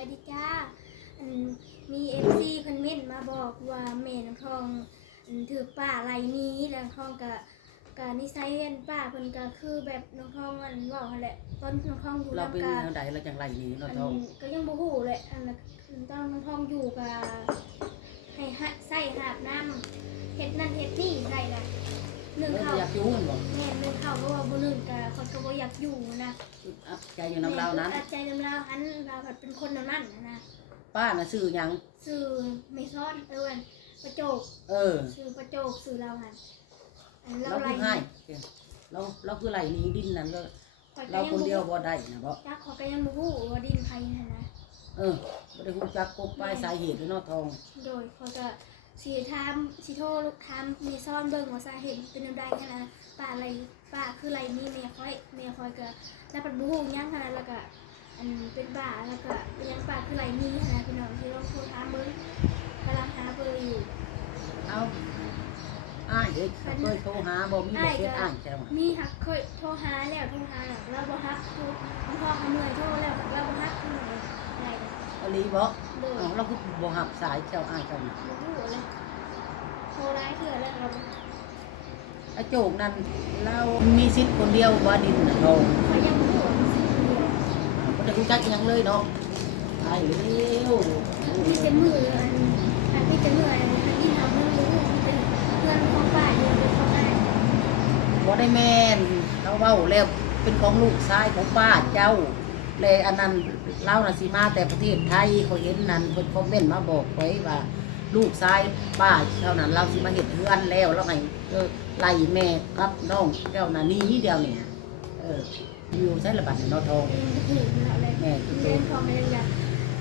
ายดีจ้าอันมีเอฟซีเพิ่นเม่นมาบอกว่าแม่น้องทองอันถือป้าไรนี้แล้วน้องทองก็กนิสัยอันป้าเพิ่นก็คือแบบน้องทองอันเว้าหั่นแหละตอนน้องทองอยู่เราเป็นนำกาทางใดเราจังไรนี้เนาะอันทองก็ยังบ่ฮู้เลยอันน่ะอันตอนน้องทองอยู่ก็ให้หะใส่หาบน้ำเฮ็ดนั่นเฮ็ดนี่ใส่ละ หนึ่งเริ่มข้าวอยากอยู่มันบอกแม่หนึ่งข้าวเพราะว่าบ่หนึ่งก็คนก็บ่อยากอยู่นะอึดอัดใจอยู่น้ำเรานั้นแม่ก็ตัดใจน้ำเราหันเราแบบเป็นคนน้ำนั่นนะนะป้าน่ะซื้อหยังสื่อไม่ซ่อนเออวันประโจกเออสื่อประโจกสื่อเราหันอันเราเราไรคือให้เราเราคือไหลหนี้ดินนั้นเราข้อยก็เรายังคนเดียวบ่บ่ได้นะบ่จักเขอยก็ยังบ่ฮู้ว่าดินไผนะนะเออบ่ได้ฮู้จักกบปลายสาเหตุเลยเนาะทอง โดยเขาก็ สิถามสิโทรลูกถามมีซ่อนเบิ่งว่าสาเหตุเป็นจังได๋นะป้าอะไรป้าคือไรนี่แม่ค่อยแม่ค่อยก็แล้วปัดบ่ฮู้หยังขนาดแล้วก็อันเป็นบ้าแล้วก็เป็นหยังป้าคือไรนี่นะพี่น้องที่ลองโทรถามเบิ่งกำลังหาเบอร์อยู่เอาอ้ายเด็กเคยโทรหาบ่มีบ่เฟซอ้ายจังมีฮักเคยโทรหาแล้วโทรหาแล้วเราบ่ฮักโทรคุณพ่อเขาเหนื่อยโทรแล้วเราบ่ฮักเหนื่อยได้ อลีบ่โดยเอาเราคือบ่หับสายเจ้าอ้ายเจ้าน่ะบ่รู้เลยโทรได้เทื่อแล้วเราบ่ไอ้โจกนั้นเรามีสิทธิ์คนเดียวว่าดินน่ะทองเขายังบ่รู้ว่ามันสิเดียวบ่ได้ฮู้จักหยังเลยเนาะตายเร็วมีแต่มืออันอันที่จะเหนื่อยอันที่ทำมันรู้มีแต่เพื่อนของป้าอยู่เป็นของอ้ายบ่ได้แม่นเราเว้าแล้วเป็นของลูกชายของป้าเจ้า เลยอันนั้นเราน่ะสิมาแต่ประเทศไทยเขาเห็นนั่นเพิ่นคอมเมนต์มาบอกไว้ว่า ลูกชายป้าเท่านั้นเราสิมาเฮ็ดเฮือนแล้วแล้วไงเออไล่แม่กับน้องเจ้าน่ะนี้เดียวเนี่เอออยู่ใช้ระบาดนี่เนาะทองเองก็ถือแล้วเลยแม่คือเรียนของอะไรอยาง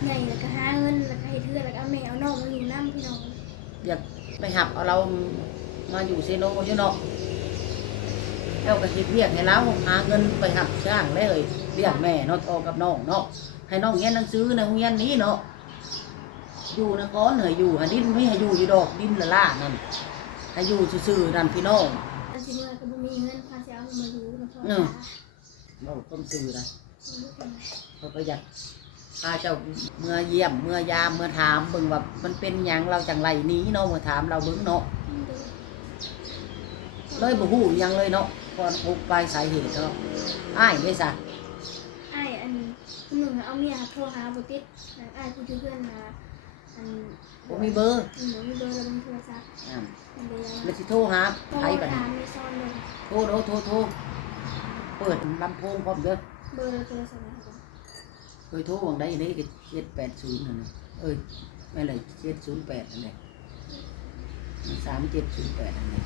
ใหญ่แล้วก็หาเงินแล้วก็ให้เทื่อนแล้วก็แม่เอาน้องมาอยู่นำพี่น้องอยากไปหับเอาเรามาอยู่เซโนอยู่เนาะเจ้าก็เฮ็ดเวียกให้เราหาเงินไปหับจ้างได้เลย เลี้ยงแม่เนาะทอกับน้องเนาะให้น้องเรียนหนังสือในโรงเรียนนี้เนาะอยู่นครเหนื่อยอยู่หาดินไม่ให้อยู่อยู่ดอกดินละล่านั่นให้อยู่ซื่อๆนั่นพี่น้องอันสิเมื่อยก็บ่มีเงินพาสิเอามาอยู่นะพ่ออืจ๋ามเราต้มซื่อนะลูกเป็นไงเขาก็อยากพาเจ้าเมื่อเยี่ยมเมื่อยามเมื่อถามเบิ่งว่ามันเป็นหยังเราจังไรหนี้เนาะเมื่อถามเราเบิ่งเนาะเลยบ่ฮู้หยังเลยเนาะก่อนอุปลายสาเหตุเนาะอ้ายได้ซะอ้ายอัน คนหนึ่งเอาเมียโทรหาบ่ติดแล้วอ้ายผู้ที่เพื่อนมาอันบ่มีเบอร์อืมบ่มีเบอร์แล้วบ่มีโทรศัพท์อ่ามันเดียวแล้วสิโทรหาโทรไผบัดนี้ถามในซ่อนเลยโทรโทรโทรโทรเปิดลำโพงพร้อมเด้อเบอร์โทรศัพท์นะครับเคยโทรวางได้นี่ก็780นั่นน่ะเอ้ยแม่นเลย708นั่นแหละ3708นั่นแหละ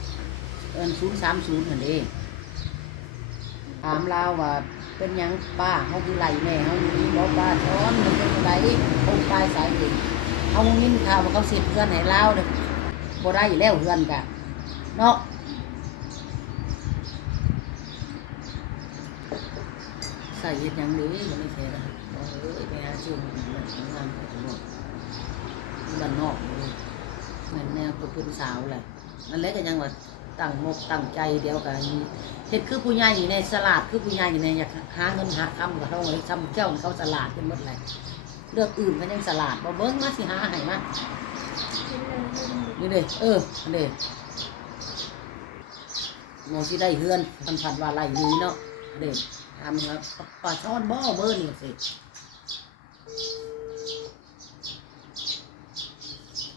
เอิ้น030นั่นเองถามลาวว่า เป็นยังป้าเฮาคือไหลแม่เฮาอยู่นี่บ่ป้าสอนมันเป็นไดอุปลายสาเหตุเฮายินข่าวว่าเขาเสร็จเพื่อนให้ลาเด้อบ่ได้แล้วเพื่อนกะเนาะใส่เฮ็ดยังดีมันไม่แค่นะบอกเอ้ยไปหาชื่อมันทำงานไปทั้งหมดบ้านนอกเลยเหมือนแนวตัวเป็นสาวแหละนั่นแหละก็ยังว่า ตั้งมกตั้งใจเดียวกันเฮ็ดคือผู้ใหญ่อยู่ในสลาดคือผู้ใหญ่อยู่ในอยากหาเงินหาคำกับเขาไว้ซ้ำเจ้าเขาสลาดเป็นหมดเลยเลือกอื่นเขายังสลาดบ่เบิ้งมาสิหาให้มาเห็นเลยเลยนี่เด้เออนี่เด้โมสิได้เฮือนพันพันว่าไรนี้เนาะเด้ทำแล้วปลาช้อนบ่เบอร์นี่สิ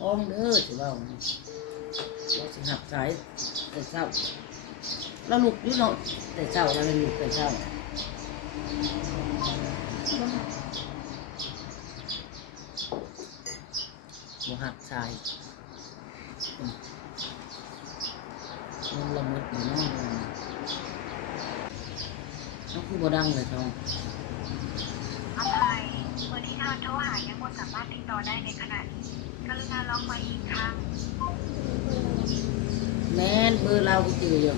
ห้องเด้อสิว่าเราสิหับสาย แต่เช้าเราลุกอยู่เนาะแต่เช้าเราเลยลุกแต่เช้าบ่หักบ่หักสายมันละมุดมันน้องน้องคือบดังเลยท้องอภัยวันที่ท่านโทรหายังไม่สามารถติดต่อได้ในขณะนี้กรุณาลองมาอีกครั้ง เบอร์เราก็จืออยู่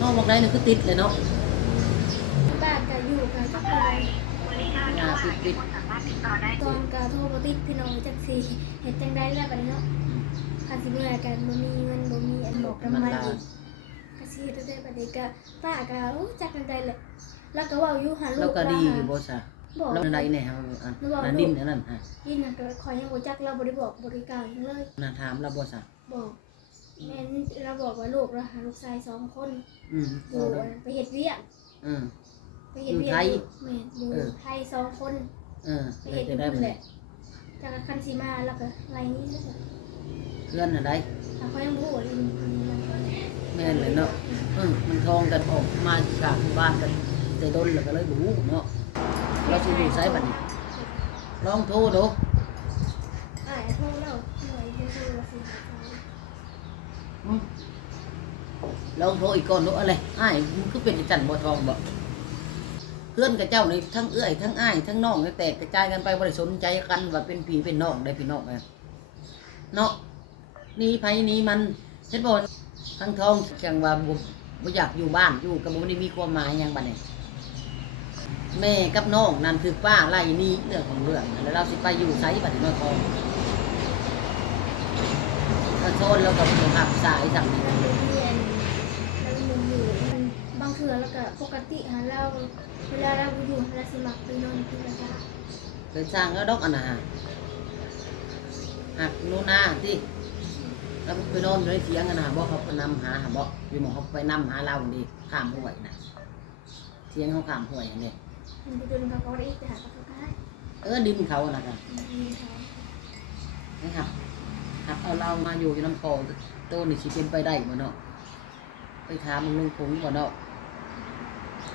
น้องบอกได้นี่คือติดเลยเนาะบ้านก็อยู่กันอก็ไปภัยวันที่ท่านโทรหายังไม่สามารถติดต่อได้ตอนก็โทรบ่ติดพี่น้องจักสิเฮ็ดจังได๋แล้วบัดนี้เนาะคันสิเมื่อยกันบ่มีเงินบ่มีอันบอกกันมาอีกก็สิเฮ็ดได้บัดนี้ก็ป้าก็รู้จักกันได้แหละแล้วก็เว้าอยู่หาลูเรากก็ว่าดีอยู่บ่ซะ บอกแล้วในเนี่ยครับอันอันดินอันนั้นอะดินน่ะก็คอยยังบ่จักเราบ่ได้บอกบริการเลยน่าถามเราบ่ซะบอกแม่นเราบอกว่าลูกเราหาลูกชายสองคนอืมอยู่เอาเด้อไปเฮ็ดเวียกอืม ไปเฮ็ดเวียกอยู่ไทยแม่นอยู่เออ ไทยสองคนเออไปเลเฮ็ยดอจะยู่ได้นั่บ่นแหเนี่ละยจากคันสีมาแล้วก็ไรนี้นั่นแหละเพื่อนน่ะได้ถ้าเขายังบ่ฮู้ว่าลิงคนนี้มันก็แม่นเลยเนาะอืมมันทองกันออกมาจากหมู่บ้านกันแต่ดนแล้วก็เลยบ่รู้เนาะ เราสิอยู่ไสบัดนี้ลองโทรดูอ่าโทรแล้วหน่วยเพิ่นโทรว่าสิหาเขาอืมลองโทรอีกก่อนดูอะไรอ้ายมันคือเป็นจันบ่ทองบ่เพื่อนกับเจ้านี่ทั้งเอื้อยทั้งอ้ายทั้งน้องนี่แตกกระจายกันไปบ่ได้สนใจกันว่าเป็นพี่เป็นน้องได้พี่น้องอะเนาะหนี่ไผหนี่มันเฮ็ดบ่ทั้งทองจังว่าบ่บ่อยากอยู่บ้านอยู่ก็บ่ได้มีความหมายหยังบัดนี้ แม่กับน้องนั่นคือป้าไล่หนี้เรื่องของเรื่องแล้วเราสิไปอยู่ไสบัดนี้น้อยทองถ้าโซนแล้วก็บ่หักสายสั่งนี่เราเรียนเราอยู่อยู่มันบางเทื่อแล้วก็ปกติหาเราเวลาเราอยู่เราสิมักไปนอนที่ละบ้านเลยสร้างแล้วดอกอันน่ะฮะหักนู่นนาที่แล้วไปนอนอยู่ในเถียงกันนะบอกเขาไปนำหาหาบอกอยู่หมองเขาไปนำหาเราดีข้ามห้วยนะเถียงเขาข้ามห้วยนี่มันไปจน เขาก็ได้ไปหาเขาก็ได้เออดินเขาน่ะครับมีเขานะครับหักเอาเรามาอยู่ในน้ำคอโตนี่สิเป็นไปได้บ่เนาะไปถามมึงลุงผงบ่เนาะ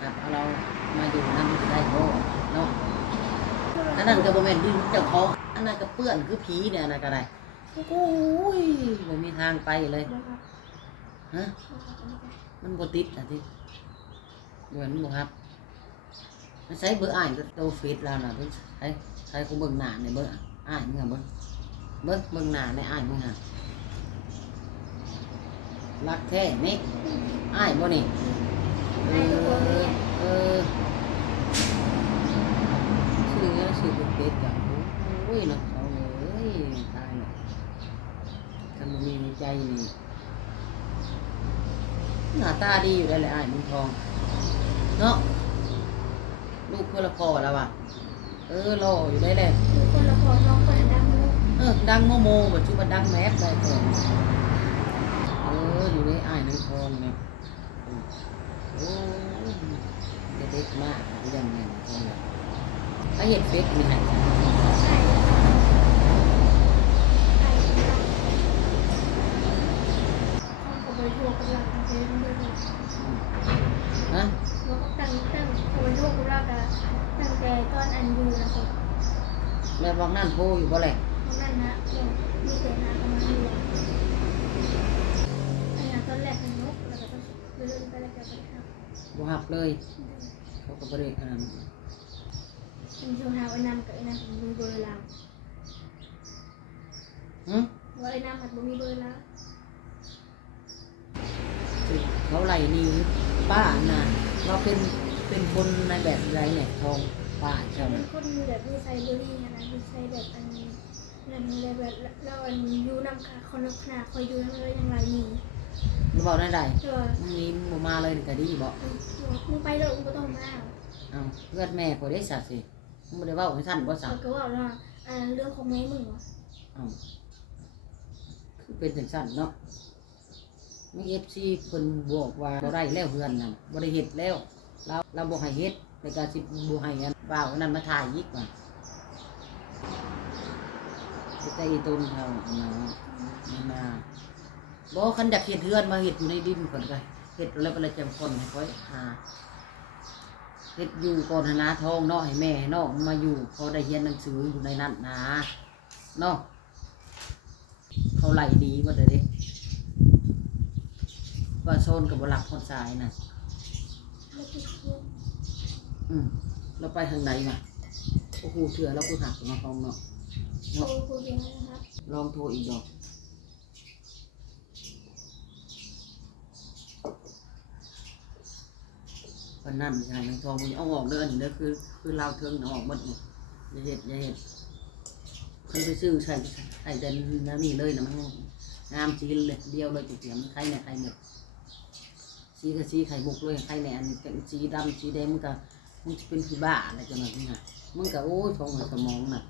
ครับเอาเรามาอยู่นั่นได้บ่เนาะอันนั้นก็บ่แม่นดินเจ้าของอันนั้นก็เปื้อนคือผีเนี่ยอันนั้นก็ได้โอ้ยบ่มีทางไปเลยบอกครับฮะบอกครับอันนี้ก็มันบ่ติดอะที่เหมือนบ่ครับ มันใช้เบอร์อ่านก็โตเฟซเราน่ะเพิ่นใช้ใช้กูเบิ่งหนาในเบอร์อ่านมึงอะเบิ่งเบิ่งเบิ่งหนาในอ่านมึงอะรักแท้นี่อ่านบ่นี่เลยเออชื่อแล้วชื่อเป็นเฟซกับโอ้ยนะเขาเอ้ยตายแล้วคันมีใจนี่หน้าตาดีอยู่ได้แหละอ่านมึงทองเนาะ ลูกเพื่อละพอแล้วว่ะเออรออยู่ได้แหละทุกคนละพอน้องคนดังลูกเออดังโมโมปัจจุบันดังแมสได้ก่อนเอออยู่ในอ้ายในทองเนี่ยเออโอ้ยเด็กๆมากก็ยังไงทองเลยถ้าเห็ดเฟซมีให้จ้ะ ใช่ใช่เขาไปทัวร์กับเราไปเรื่อยๆ ฮะ เราก็ตั้งตั้งเขาไปทัวร์กับเราแต่ตั้งแต่ตอนอันอยู่นะครับ แล้วบางนั่นโทรอยู่บ่แหละตรงนั้นนะมีแต่หากันมาอยู่ไอ้หาตอนแรกเป็นนกแล้วก็ต้องเลื่อนไปแล้วก็ไปทำบ่หับเลย เขาก็บ่ได้อันนั้นเป็นโชว์หาไอ้น้ำกับไอ้น้ำมีเบอร์เราหึว่าไอ้น้ำมันบ่มีเบอร์แล้วเขาไล่หนี่ป้าน่ะเราเป็นเป็นคนในแบบไรเนี่ยทองป้าใช่ไหมเป็นคนแบบมีไซเบอรี่นะมีไซแบบอันนั่นเลยแบบเราอันอยู่นำค่ะคนขนาดคอยอยู่นั่นเลยยังไรมีมึงบอกได้ไดตัวมึงนี้มึงมาเลยนี่ก็ดีบอกมึงไปเลยมึงก็ต้องมาเอาเพื่อนแม่พอได้สัตว์สิมึงไม่ได้เว่าให้ท่านว่าสัเขาตว์ก็ว่าว่าอ่าเรื่องของแม่มึงวะเอาคือเป็นจังสั่นเนาะมีเอฟซีเพิ่นบอกว่าบ่ได้แล้วเพื่อนน่ะบ่ได้เฮ็ดแล้วเราเราบ่ให้เฮ็ดแต่การสิบ่ให้อันว่าวอันนั้นมาถ่ายอีกว่า แต่อีต้นเขานั้นนาะมันาบ่คันอยากเฮ็ดเฮือนมาเฮ็ดอยู่ในดินก่อนก็เฮ็ดแล้วก็เลยจังคนให้ค่อยหาเฮ็ดอยู่ก่อนหนนะทองเนาะให้แม่ให้นองมาอยู่เขาได้เรียนหนังสืออยู่ในนั้นนะเนาะเขาไหลดีว่าเด้อเด้ว่าโซนกับบหลักคนสายน่ะแล้วก็คืออืมเราไปทางไหนมาโอ้โหเถื่อเราคือหักมาทองเนาะ โชว์คุยกันนะครับลองโทรอีกดอกวันนั้นใช่นางทองมันเอาออกเด้ออันนี้เด้อคือ คือลาวเทิงเอาออกหมดนี่อย่าเห็ดอย่าเห็ดคันไปซื้อใส่ใส่แต่น้ำนี่เลยนะมันงามสีเลยเดียวเลยจุดเสียมนไข่เนี่ยไข่หมกสีกับสีไข่มุกเลยไข่เนี่ยอันนี้เป็นสีดำสีแดงมันก็มันจะเป็นผีบ้าอะไรจังหวะนี้นะมึงก็โอ้ยทองสมองน่ะ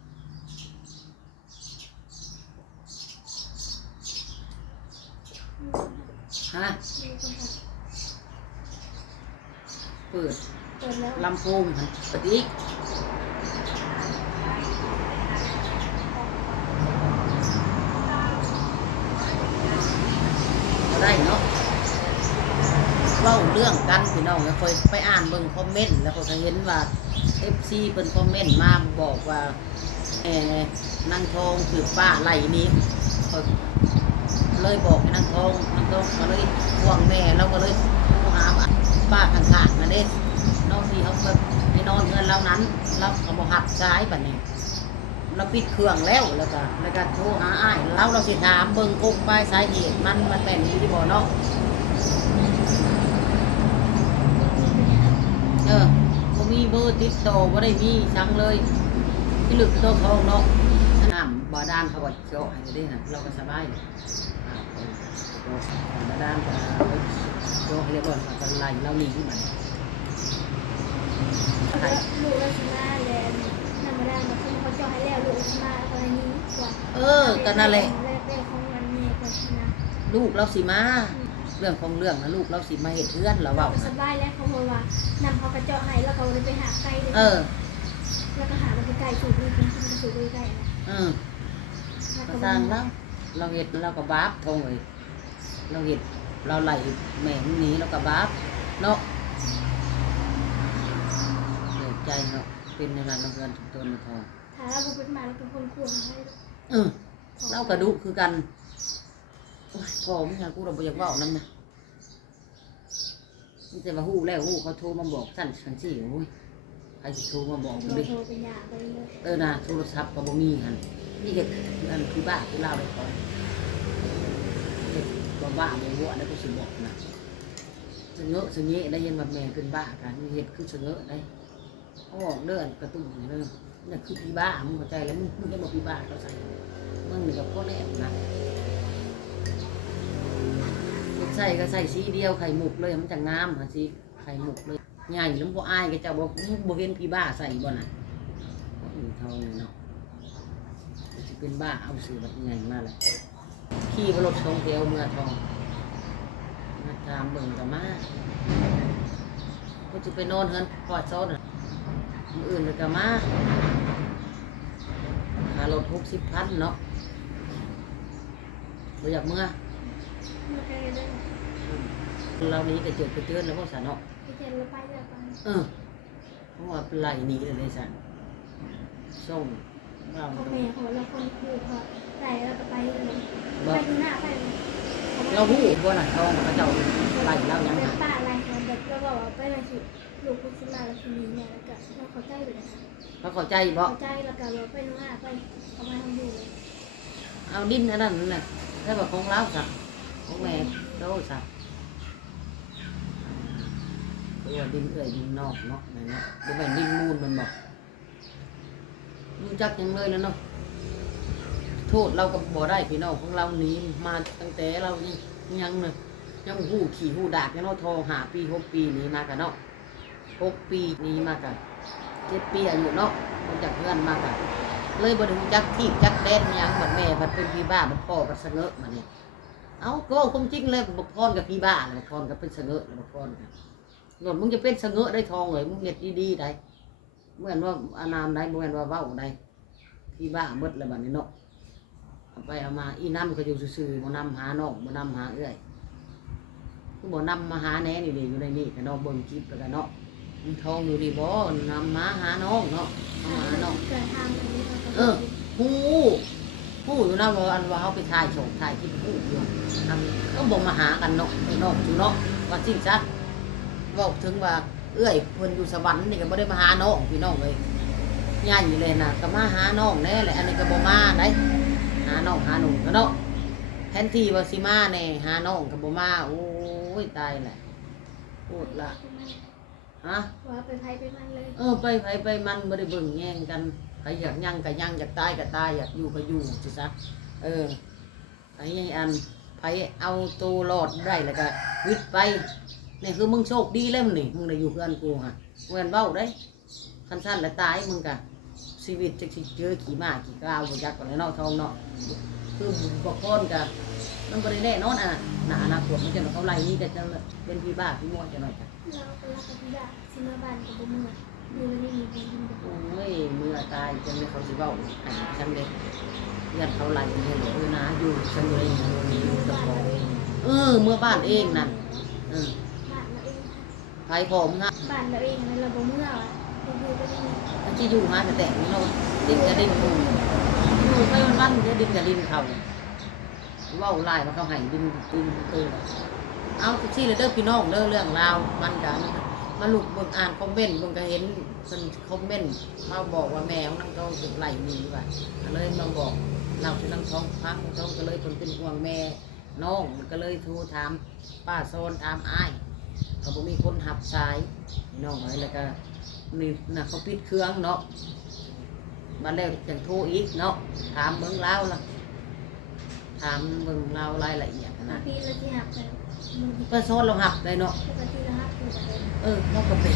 ฮะ มีคนถาม เปิดเปิดแล้วลำโพงหันเปิดอีกก็ได้เนาะเล่าเรื่องกันพี่น้องแล้วเคยไปอ่านเบิ่งคอมเมนต์แล้วก็เห็นว่า FC เป็นคอมเมนต์มาบอกว่าเออนางทองถือป้าไหลนี้ข้อยเลยบอกให้นางทองนางทองก็เลยห่วงแม่เราก็เลยโทรหาป้าข้างๆนั่นเองน้องที่เขาไปไปนอนเงินเรานั้นเราเขาบอกหักซ้ายแบบนี้เราปิดเครื่องแล้วแล้วก็แล้วก็โทรหาอ้ายเราเราสิถามเบิ่งกกปลายสาเหตุมันมันเป็นอย่างที่บอกเนาะเออบ่มีเบอร์ติดต่อบ่ได้มีสั่งเลยที่ลึกโตทองเนาะน้ำบ่อดานเขาก็เจาะให้ได้นะเราก็สบายอ่าเจาะบ่อดานก็เจาะให้เรียบร้อยก็ไล่เราหนีที่มันแล้ว ลูกเราชิมาแล้วธรรมดามันเขาเจาะให้แล้วลูกชิมาตอนนี้กว่าเออก็นั่นแหละ แรกแรกของมันเนี่ยก็ชนะลูกเราสิมา เรื่องของเรื่องนะลูกเราสิมาเห็ดเทือนเราเราเว้าก็สนะบายแล้วเขาบอกว่านำเขากระเจาะให้แล้วเขาเลยไปหาไก่เลยเออแล้วก็หามันไก่สูบเลยกินกินสูบเลยไก่นะเออมาสร้างเราเราเห็ดเราก็บาปทงเลยเราเห็ดเราไหลแม่งหนีเราก็บาปเนาะเสีย ใจเนาะเป็นในนั้นเราเงินถึงตัวในทองถ้าเราเป็นมาเราเป็นคนขวงให้เออเรากระดุคือกันโอ้ยพอมึงอะกูเราบ่อยากเว้านั่นนะนี่แต่ว่าฮู้แล้วฮู้เขาโทรมาบอกสั่นสั่นสิโอ้ยใครสิโทรมาบอกกูเราดิโทรไปหยาไปเลยเออนะโทรศัพท์ก็บ่มีหันนี่เด็กอันคือบ้าคือเล่าได้ก่อนเด็กบ่บ้าบ่หัวแล้วก็สิบอกนะสงเงอะสงเงะได้ยินว่าแม่เป็นบ้ากันนี่เฮ็ดคือสงเงอะได้ เขาบอกเด้อกระตุ้นเนี่คือพี่บ้ามึงเข้าใจแล้วมึงมึงจะบอกพี่บ้าเขาใส่มึงนี่กับพ่อแน่นะใส่ก็ใส่สีเดียวไข่หมกเลยมันจะงามหาสิไข่หมกเลยใหญ่แล้วบ่อายก็จะบอกมึงบ่เห็นพี่บ้าใส่บ่น่ะอืมเท่านี้เนาะสิเป็นบ้าเอาสื่อแบบใหญ่มาเลยขี่รถสองแถวเมื่อทองมาตามเบิ่งกับมาก็จะไปนอนเฮินปอดโซนอะ มื้ออื่นเลยกับมาค่ารถหกสิบพันเนาะบ่อยากเมื่อเมื่อไก่เลยเรานี้ก็เจอไปเตือนแล้วก็สะเนาะไปเจอเราไปแล้วไปเออเพราะว่าเป็นไรหนี้เลยเลยสันส่งเราพ่อต้องแม่เขาเราคนคือเขาใส่แล้วก็ไปเลยบ่ไปดูหน้าไปเลยเราหูบ่หนังทองเขาเจ้าไล่เรายังเป็หานป้าอะไรคะแบบเราบอกว่าไปเลยสิลูกคุณสิมาแล้วทีนี้เนี่ยแล้วก็ เราเขาใจอยู่นะคะเขาเข้าใจบ่เขาใจแล้วก็เราไปดูหน้าไปเอามาทำดูเลยเอาดินอันนั้นน่ะถ้าแบบของเราสักของแม่เราสักตัวดินเอ่ยดินนอกเนาะนั่นเนาะดูแม่นดินมูลมันบอกรู้จักหยังเลยแล้วเนาะโทษเราก็บ่ได้พี่น้องของเราหนี้มาตั้งแต่เรายังเนาะยังหูขี่หูดากยังเนาะโทรหาปีหกปีหนี้มากันเนาะหกปีหนี้มากัน เจ็ดปีอายุเนาะมันจากเพื่อนมากันเลยบด้รู้จักที่จักแดนยังบัดแม่บัดเป็นพี่บ้าบัดพ่อบัดเสงอมาเนี่ยเอาก็ความจริงเลยบักพรกับพี่บ้าเลยบักพรกับเป็นเสงอบักพรกันหล่นมึงจะเป็นเสงอได้ทองเลยมึงเฮ็ดดีๆได้เหมือนว่าอานามได้เหมือนว่าเว้าได้พี่บ้าหมดเลยบัดนี้เนาะเอาไปเอามาอีน้ำก็อยู่ซื่อๆบ่นำหาน้องบ่นำหาเอื้อยคือบ่นำมาหาแน่นี่เลยอยู่ในนี่ก็เนาะเบิ่งคลิปแล้วก็เนาะ ทองอยู่นี่บ่นำมาหาน้องเนาะเอามาหาน้อง เกิดทางแบบนี้เราก็เออฮู้ฮู้อยู่นะว่าอันว่าเขาไปถ่ายโฉมถ่ายคลิปฮู้อยู่อันก็บอกมาหากันเนาะไอ้น้องจูเนาะว่าจริงซะเว่าถึงว่า เอื้อยเพิ่นอยู่สวรรค์นี่ก็บ่ได้มาหาน้องพี่น้องเลยย่านอยู่เลยน่ะก็มาหาน้องแน่แหละอันนี้ก็บ่มาได้หาน้องหาหนุ่มก็เนาะแทนที่ว่าสิมาแน่หาน้องก็บ่มาโอ้ยตายแหละพูดละ ฮะว่าไปไทยไปมันเลยเออไปไปไปมันไม่ได้เบิ่งแย่งกันใครอยากยั่งก็ยั่งอยากตายก็ตายอยากอยู่ก็อยู่สิซะเออไอ้ยังอันไผเอาตัวรอดได้แล้วก็วิทย์ไปนี่คือมึงโชคดีแล้วมึงนี่มึงได้อยู่เพื่อนกูฮะเมือนเบ้าได้คันสั้นและตายมึงกะชีวิตจะสิเจอขี่ม้าขี่กาวบ่จักก่อนแล้วเนาะทองเนาะ คือบุญบก้อนกะมันบ่ได้แน่นอนอะหนาอนาคตมันจะเขาไล่นี่แต่จะเป็นพี่บ้าพี่ม่วนจะหน่อยจ้ะเราก็รักกับพี่ดาสิมาบ้านกับบ่มืออยู่แล้วนี่มีบุญโอ้ยเมื่อตายจังเลยเขาสิเว้าให้ฉันเลยเพื่อนเขาไล่ให้เหลือเออนะอยู่ฉันเลยอยู่ตะกองเออเมื่อบ้านเองนั่นเออบ้านเราเองค่ะไผมฮะบ้านเราเองนั่นเราบ่เมื่อวะอยู่ๆก็นี่มันที่อยู่หาแต่แต่นี่เนาดินกับดินอ ยู่อยู่ไปวันวันเดี๋ยวดินกับดินเขาว้าไล่มาเขาให้ดินดินตื่นเอาที่เลยเด้อพี่น้องเด้อเรื่องราวมันกันมาลุกเบิ่งอ่านคอมเมนต์เบิ่งก็เห็นเพิ่นคอมเมนต์มาบอกว่าแมวนั่งเขาถูกไล่หนีว่ะเลยมาบอกเราที่นั่งท้องพักท้องก็เลยเพิ่นเป็นห่วงแม่น้องมันก็เลยโทรถามป้าโซนถามอ้ายเขาบอกมีคนหับสายน้องเอ้ยแล้วก็นี่นะเขาปิดเครื่องเนาะ มาแล้วจังโทรอีกเนาะถามเบิ่งเล่าวละถามเบิ่งเล่าวรายละเอียดมานะปีละที่หักไปมึงก็โซนเราหักเลยเนาะปกติละหักอยู่กับเดิมเออเราก็เป็น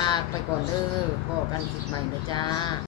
ลาไปก่อนเด้อพ่อกันคลิดใหม่นะจ้า